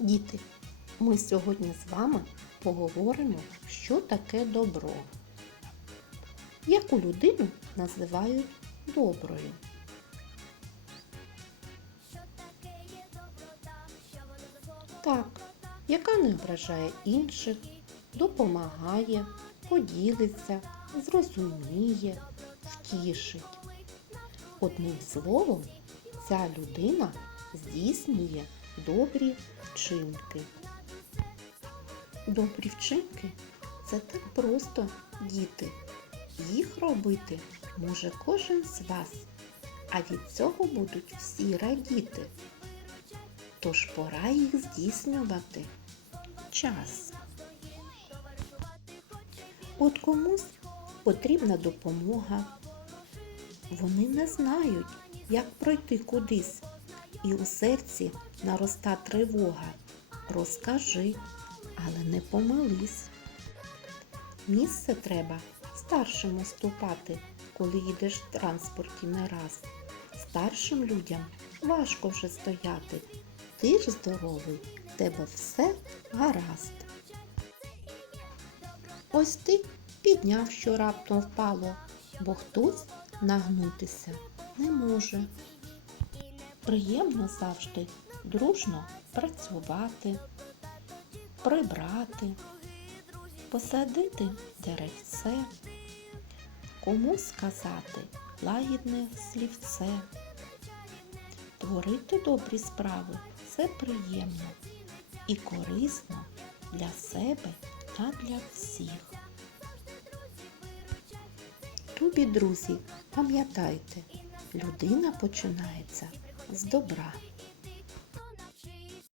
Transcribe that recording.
Діти, ми сьогодні з вами поговоримо, що таке добро. Яку людину називають доброю? Так, яка не ображає інших, допомагає, поділиться, зрозуміє, втішить. Одним словом, ця людина здійснює добрі вчинки. Добрі вчинки це так просто, діти. Їх робити може кожен з вас, а від цього будуть всі радіти. Тож пора їх здійснювати. Час. От комусь потрібна допомога. Вони не знають, як пройти кудись, і у серці нароста тривога. Розкажи, але не помились. Місце треба старшим уступати, коли їдеш в транспорті не раз. Старшим людям важко вже стояти. Ти ж здоровий, в тебе все гаразд. Ось ти підняв, що раптом впало, бо хтось нагнутися не може. Приємно завжди дружно працювати, прибрати, посадити деревце, комусь сказати лагідне слівце. Творити добрі справи це приємно і корисно для себе та для всіх. Любі друзі, пам'ятайте, людина починається з добра.